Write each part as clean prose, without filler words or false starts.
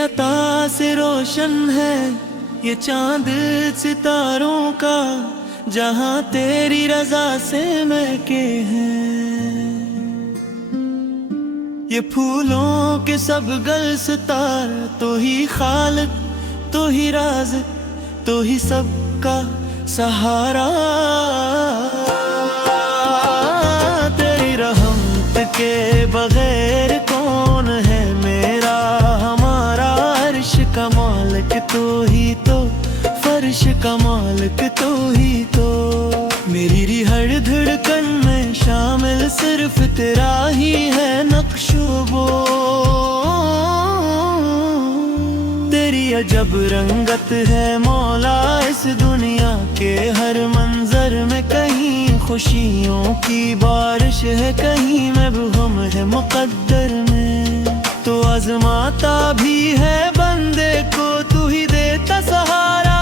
अता से रोशन है ये चांद सितारों का, जहां तेरी रजा से महके हैं ये फूलों के सब गलस्तार। तो ही खालिक, तो ही राज़िक, तो ही सबका सहारा। तेरी रहमत के बगैर कौन है मेरा हमारा। अर्श का मालिक तो ही तो, फर्श का मालिक तो ही तो। मेरी हर धड़कन में शामिल सिर्फ तेरा ही है नक्शो। तेरी अजब रंगत है मौला इस दुनिया के हर मंजर में। कहीं खुशियों की बारिश है, कहीं मबहम है मुकद्दर में। तो आजमाता भी है बंदे को तू ही देता सहारा।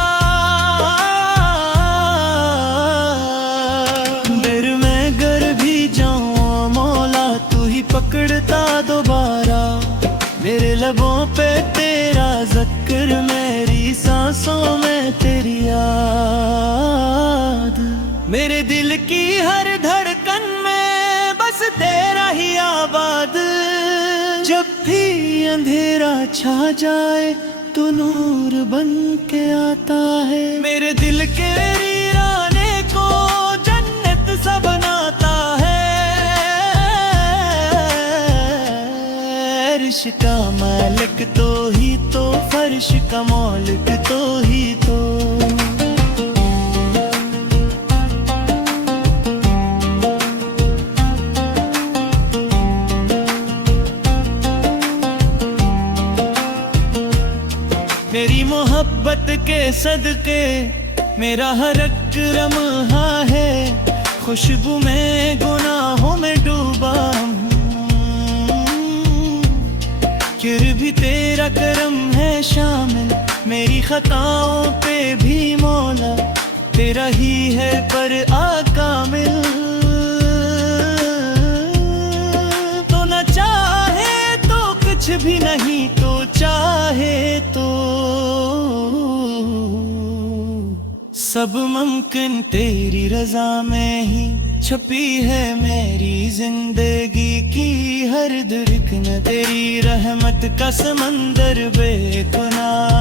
मेरे में गर भी जाऊं मौला तू ही पकड़ता दोबारा। मेरे लबों पे तेरा ज़िक्र, मेरी सांसों में तेरी याद। मेरे दिल की हर धड़कन में बस तेरा ही आबाद। जब भी अंधेरा छा जाए तो नूर बन के आता है। मेरे दिल के वीराने को जन्नत सा बनाता है। अर्श का मालिक तो ही तो, फर्श का मालिक तो ही तो। तेरी मोहब्बत के सदके मेरा हर एक लम्हा है। खुशबू में गुनाहों में डूबा फिर भी तेरा करम है शामिल। मेरी खताओं पे भी मौला तेरा ही है पर आकामिल। तो न चाहे तो कुछ भी नहीं, तो चाहे तो सब मुमकिन तेरी रजा में ही। छुपी है मेरी जिंदगी की हर धड़कन, तेरी रहमत का समंदर बेगुनाह।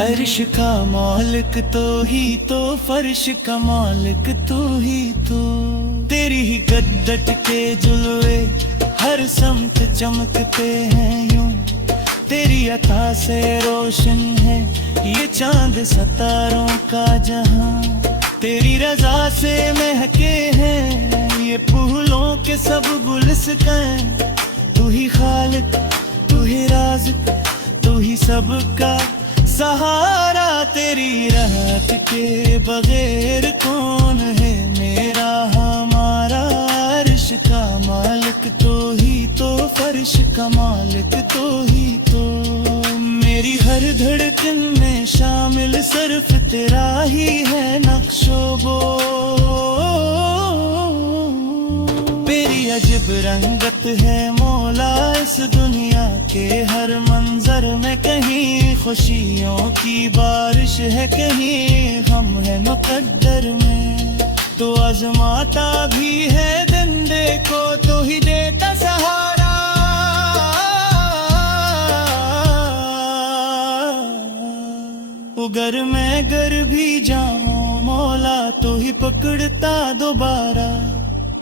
अर्श का मालिक तो ही तो, फर्श का मालिक तो ही तो। तेरी ही गद्दत के जुल्वे हर समत चमकते हैं यूं। तेरी अता से रोशन है ये चांद सितारों का जहां। तेरी रजा से महके हैं ये फूलों के सब गुलस्तां। तू ही खालिक, तू ही राज़िक, तू ही सबका सहारा। तेरी रहमत के बगैर कौन है मेरा हमारा। अर्श का मालिक तो ही तो, फर्श का मालिक तो ही तो। मेरी हर धड़कन में शामिल सिर्फ तेरा ही है नक्शो बो। तेरी अजब रंगत है मौला इस दुनिया के हर मंजर में। कहीं खुशियों की बारिश है, कहीं गम है मुकद्दर में। तो आजमाता भी है दिन देखो तो ही देता सहारा। उगर मैं गर भी जाऊं मौला तो ही पकड़ता दोबारा।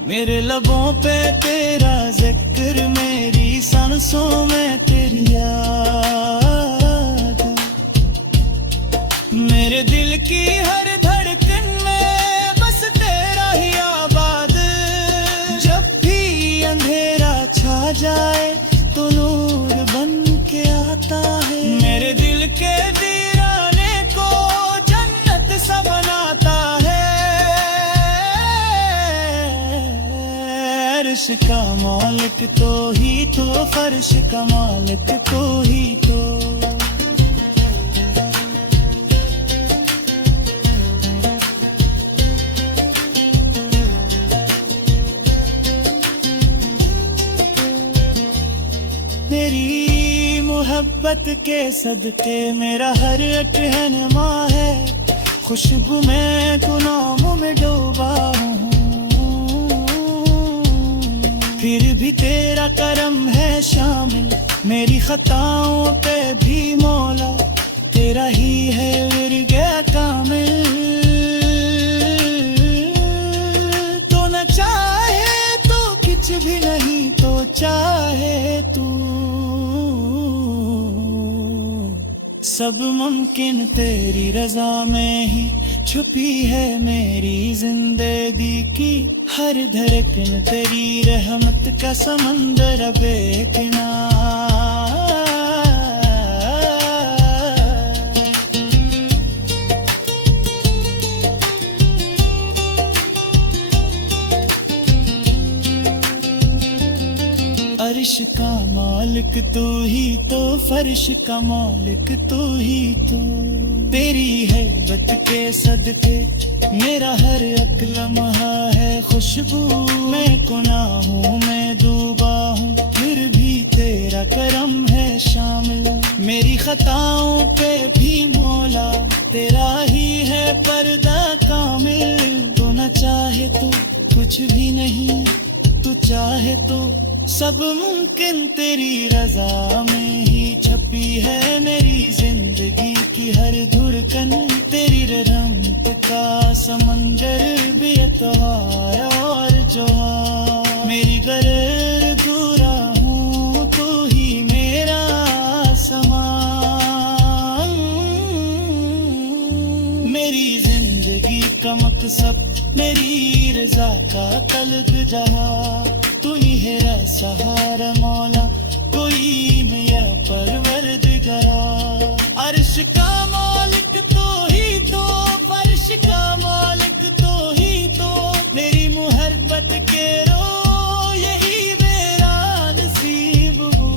मेरे लबों पे तेरा जिक्र, मेरी सांसों में तेरी याद। मेरे दिल की हर धड़कन में बस तेरा ही आबाद। जब भी अंधेरा छा जाए तो नूर बन के आता है। मेरे दिल के वीराने को जन्नत सा बनाता है। अर्श का मालिक तो ही तो, फर्श का मालिक तो ही तो। मोहब्बत के सदके मेरा हर अटहनमा है, खुशबू में गुनाहों में डूबा हूँ, फिर भी तेरा करम है शामिल मेरी खताओं पे भी मौला, तेरा ही है विरग कामिल। तो न चाहे तो कुछ भी नहीं, तो चाहे तू सब मुमकिन तेरी रजा में ही छुपी है मेरी जिंदगी की हर धड़कन, तेरी रहमत का समंदर बेकिनार। अर्श का मालिक तू ही तो, फर्श का मालिक तू ही तो, तेरी हैबत के सदके मेरा हर एक लम्हा है खुशबू, मैं गुनाहों में डूबा हूँ, फिर भी तेरा करम है शामिल मेरी खताओं पे भी मौला, तेरा ही है पर्दा कामिल। तू न चाहे तो कुछ भी नहीं, तू चाहे तो सब मुमकिन तेरी रजा में ही छपी है मेरी जिंदगी की हर धड़कन, तेरी रहमत का समंदर भी अतवार और जोहार। मेरी गरर दूरा हूँ तू ही मेरा समान, मेरी जिंदगी का मकसद मेरी रजा का तलब जहाँ, तू ही है सहारा मौला कोई मेरा परवरदिगार। अर्श का मालिक तो ही तो, फर्श का मालिक तो ही तो, मेरी मोहब्बत के रो यही मेरा नसीब हो,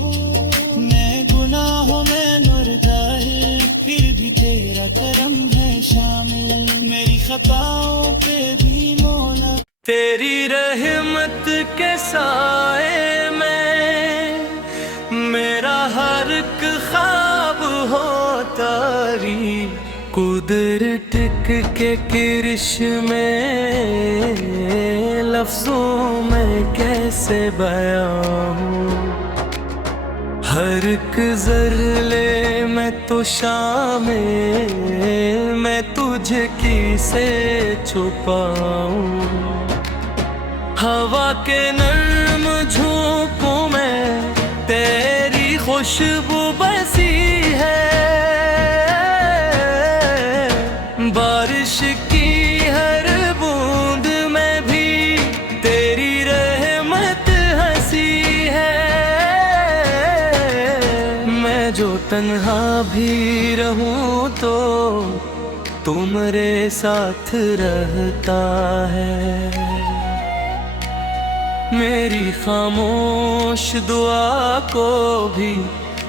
मैं गुनाहों में मुर्दाहिल फिर भी तेरा करम है शामिल मेरी खताओं पे भी मौला। तेरी रहमत के साए में मेरा हर एक ख्वाब हो तारी, कुदरत के किरिश में लफ्जों में कैसे बयां हूँ, हर एक ज़र्रे में तो शामिल मैं तुझे किसे छुपाऊं, हवा के नर्म झोंकों में तेरी खुशबू बसी है, बारिश की हर बूंद में भी तेरी रहमत हंसी है, मैं जो तन्हा भी रहूं तो तू मेरे साथ रहता है, मेरी खामोश दुआ को भी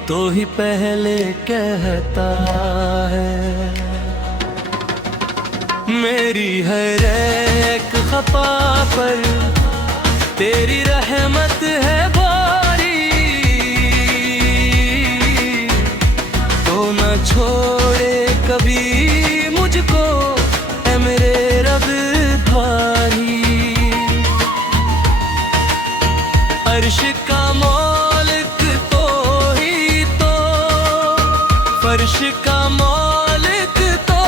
तो ही पहले कहता है, मेरी हर एक खता पर तेरी रहमत है भारी, तो न छोड़े कभी मुझको ऐ मेरे रब भारी। अर्श का मालिक तो ही तो, फर्श का मालिक तो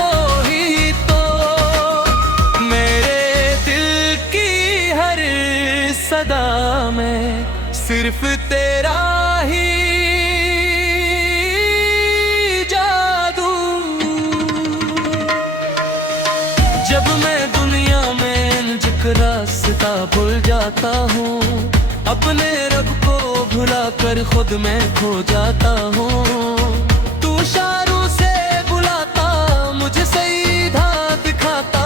ही तो, मेरे दिल की हर सदा में सिर्फ तेरा ही जादू। जब मैं दुनिया में जिक्र रास्ता भूल जाता हूँ, अपने रब को भुला कर खुद में खो जाता हूँ, तू इशारों से बुलाता मुझे सीधा दिखाता,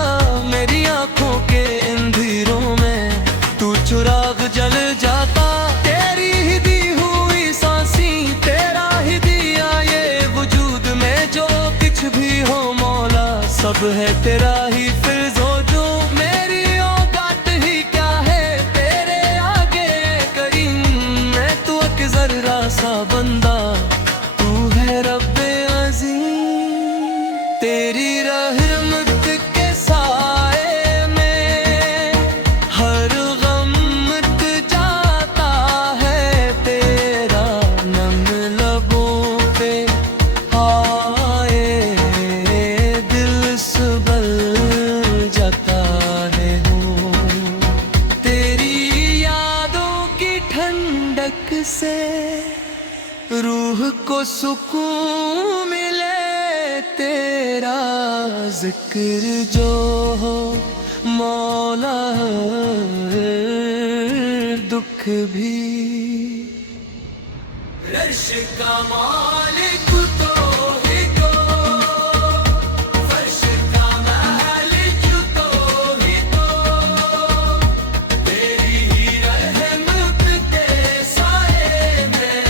मेरी आंखों के अंधेरों में तू चुराग जल जाता, तेरी ही दी हुई सांसी तेरा ही दिया ये वजूद में जो कुछ भी हो मौला सब है तेरा ही फिर जो मेरी औकात ही क्या है तेरे आगे करीम, मैं तू एक जर्रा सा बंदा, तू रूह को सुकून मिले तेरा जिक्र जो हो मौला, दुख भी। अर्श का मालिक तो ही तो, फर्श का मालिक तो ही तो, तेरी ही रहमत के साए में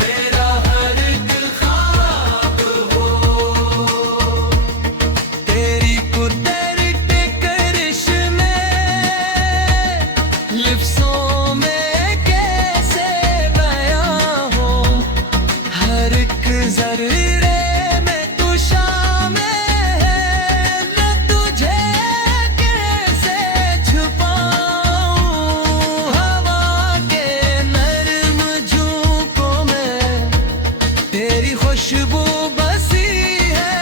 मेरा हर एक ख्वाब हो। तेरी कुदरत करिश्मे लिफ्ज़ों में कैसे बयां हो, हर एक ज़र्रे में तू शामिल है, न तुझे कैसे छुपाऊं। हवा के नर्म झोंकों में तेरी खुशबू बसी है,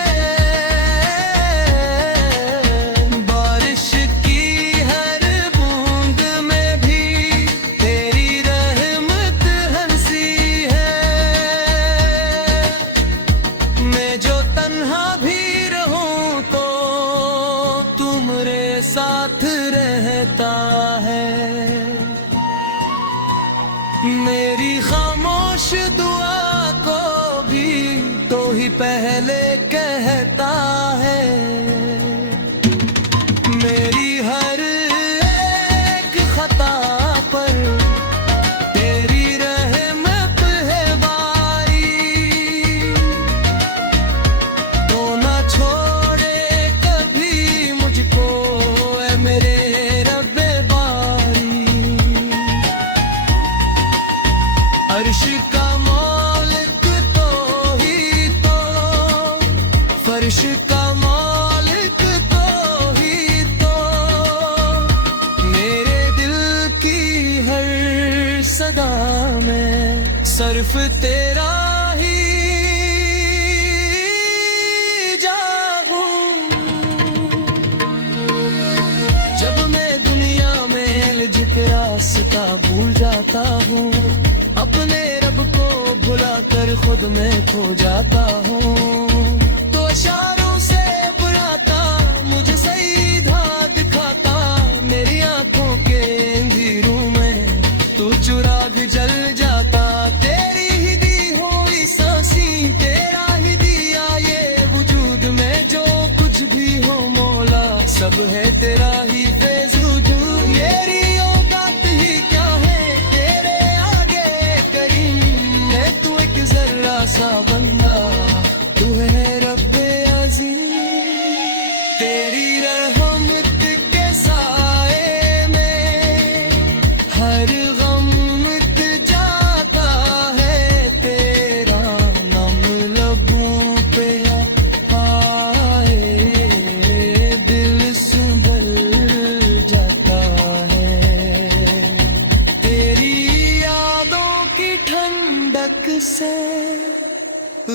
बारिश की हर बूंद में भी तेरी रहमत हंसी है। मैं जो तन्हा भी रहूं तो तू मेरे साथ रहता है। मेरी खामोश दुआ को भी तो ही पहले कहता है। मेरी हर एक खता पर तेरी रहमत है बारी, तो ना छोड़े कभी मुझको ऐ मेरे रब्बे बारी। अर्श का मालिक तो ही तो, फर्श का मालिक तो ही तो, मेरे दिल की हर सदा में सर्फ तेरा ही जाऊं। जब मैं दुनिया में उलझ के रास्ता भूल जाता हूँ, अपने रब को भुला कर खुद में खो जाता हूँ, तो इशारों से बुलाता मुझे सीधा दिखाता। मेरी आंखों के अंधेरों में तू चुराग जल जाता। तेरी ही दी हुई सांसें, तेरा ही दिया ये वजूद में जो कुछ भी हो मौला, सब है तेरा ही फैज़ वजूद। मेरी औकात ही क्या है तेरे आगे करीम, मैं तू एक जर्रा सा बंदा, तू है रब्बे अज़ीम। तेरी रहमत के साए में हर गम मिट जाता है, तेरा नाम लबों पे आए दिल संभल जाता है। तेरी यादों की ठंडक से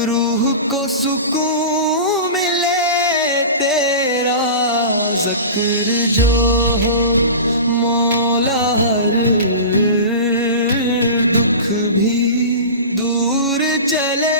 रूह को सुकून मिले तेरा जिक्र जो हो मौला, हर दुख भी दूर चले।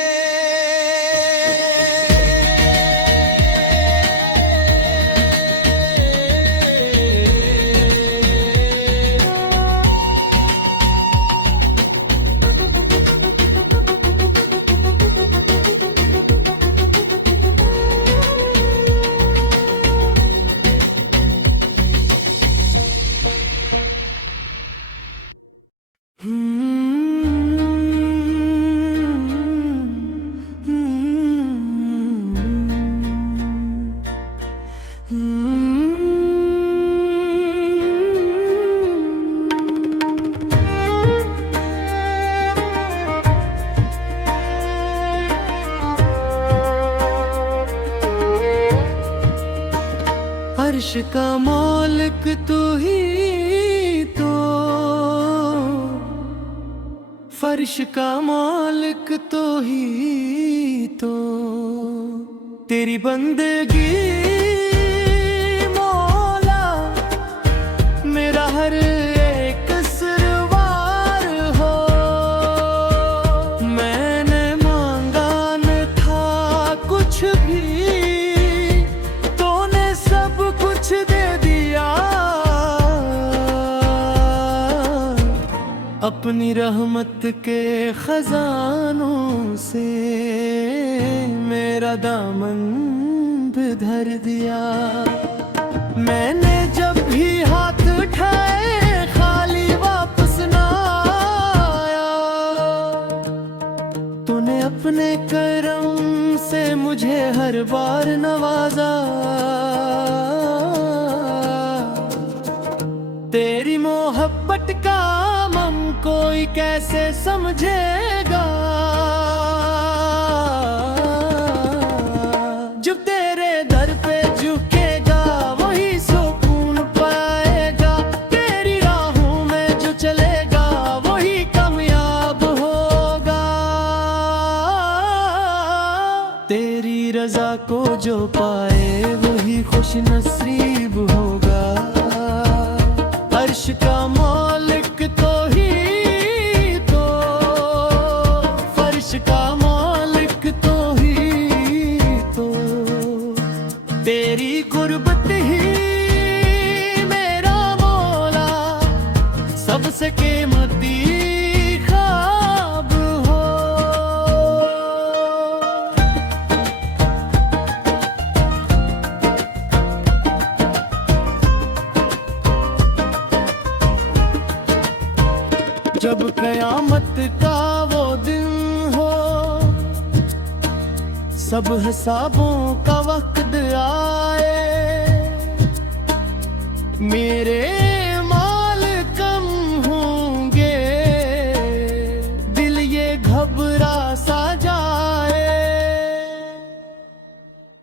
अर्श का मालिक तू ही तो, फर्श का मालिक तो ही तो, तेरी बंदगी मौला मेरा हर एक सरवार हो। मैं अपनी रहमत के खजानों से मेरा दामन भी धर दिया। मैंने जब भी हाथ उठाए खाली वापस ना आया। तूने अपने करम से मुझे हर बार नवाजा। तेरी मोहब्बत का मम कोई कैसे समझेगा। जो तेरे दर पे झुकेगा वही सुकून पाएगा। तेरी राहों में जो चलेगा वही कामयाब होगा। तेरी रजा को जो पाए वही खुश नसीब होगा। अर्श का मालिक तो ही तो, फर्श का मालिक तो ही तो। तेरी गुर्बत ही मेरा मौला सबसे कीमती ख्वाब हो। जब कयामत का वो दिन हो, सब हिसाबों का वक्त आए। मेरे माल कम होंगे, दिल ये घबरा सा जाए।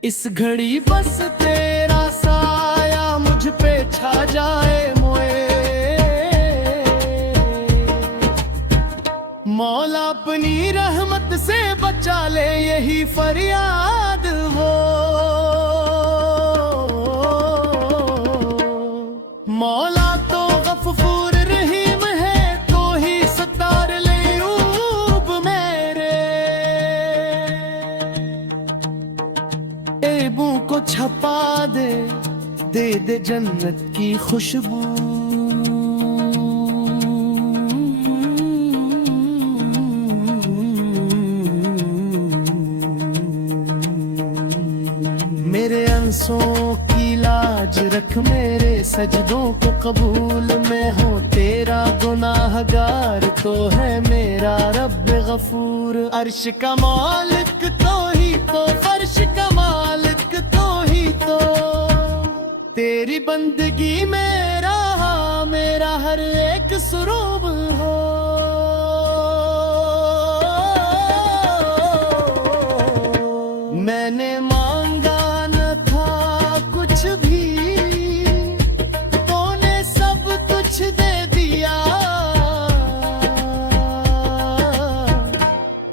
इस घड़ी बस तेरा साया मुझ पे छा जाए मोए। मौला अपनी रहमत से बचा ले यही फरियाद हो। मौला तो गफूर रहीम है, तो ही सतार ले ऊब मेरे। ऐबों को छपा दे, दे दे जन्नत की खुशबू। मेरे अंसों की लाज रख, मेरे सजदों को कबूल। मैं हूँ तेरा गुनाहगार, तो है मेरा रब गफूर। अर्श का मालिक तो ही तो, फर्श का मालिक तो ही तो। तेरी बंदगी मेरा मेरा हर एक सुरूब हो। मैंने मांगा न था कुछ भी, तूने सब कुछ दे दिया।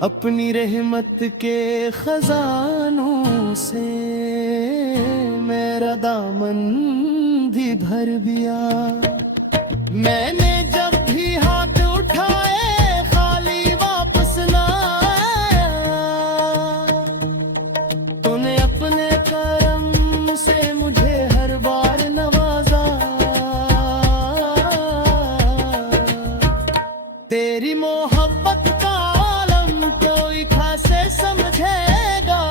अपनी रहमत के खजानों से मेरा दामन भी भर दिया। मैंने जब भी हाथ उठाए खाली वापस ना आया। तूने अपने करम से मुझे हर बार नवाजा। तेरी मोहब्बत का आलम कोई खासे समझेगा।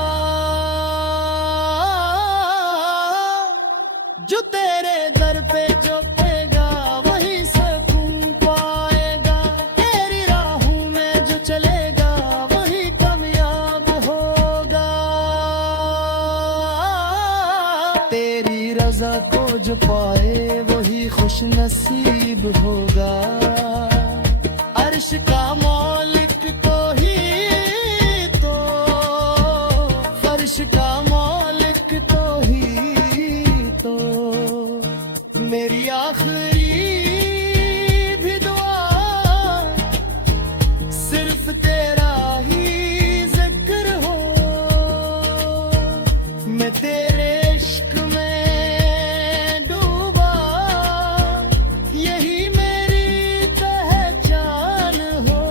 जो तेरे दर पे झुकेगा वही सुकून पाएगा। तेरी राहों में जो चलेगा वही कामयाब होगा। तेरी रजा को जो पाए वही खुश नसीब होगा। अर्श का मालिक तो ही तो, फर्श का मालिक तो ही तो। मेरी आखिरी भी दुआ सिर्फ तेरा ही जिक्र हो। मैं तेरे इश्क में डूबा, यही मेरी पहचान हो।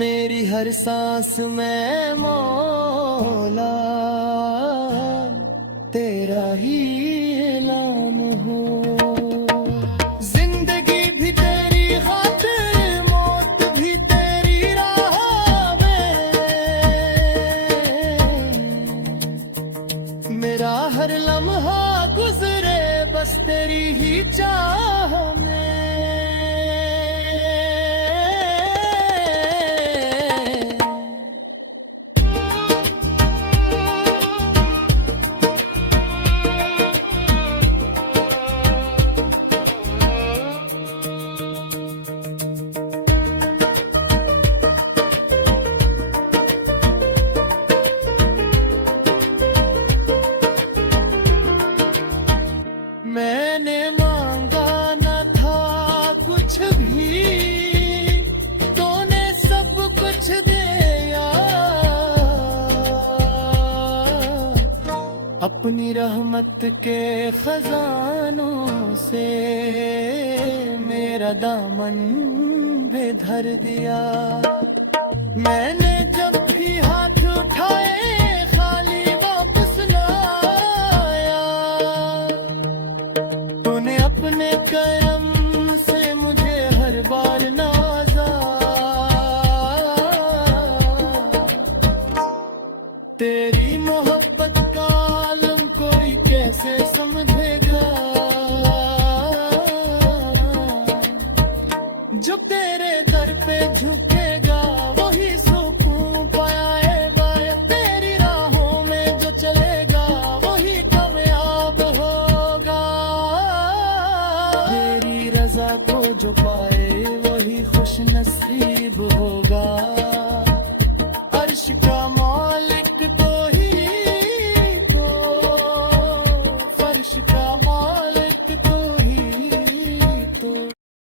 मेरी हर सांस में मौला तेरा ही ऐलान हो। जिंदगी बस तेरी ही चाह में। मैंने मांगा न था कुछ भी, तूने सब कुछ दिया। अपनी रहमत के खजानों से मेरा दामन भी धर दिया। मैंने जब भी हाथ उठाए खाली वापस ना आया। तूने अपने करम से मुझे हर बार नवाजा। तेरी मोहब्बत का आलम कोई कैसे समझेगा। जो तेरे दर पे झुकेगा वही सुकून पाएगा। तेरी राहों में जो चलेगा वही कामयाब होगा। तेरी रजा को जो पाए वही खुश नसीब होगा। अर्श का मालिक तो ही तो, फर्श का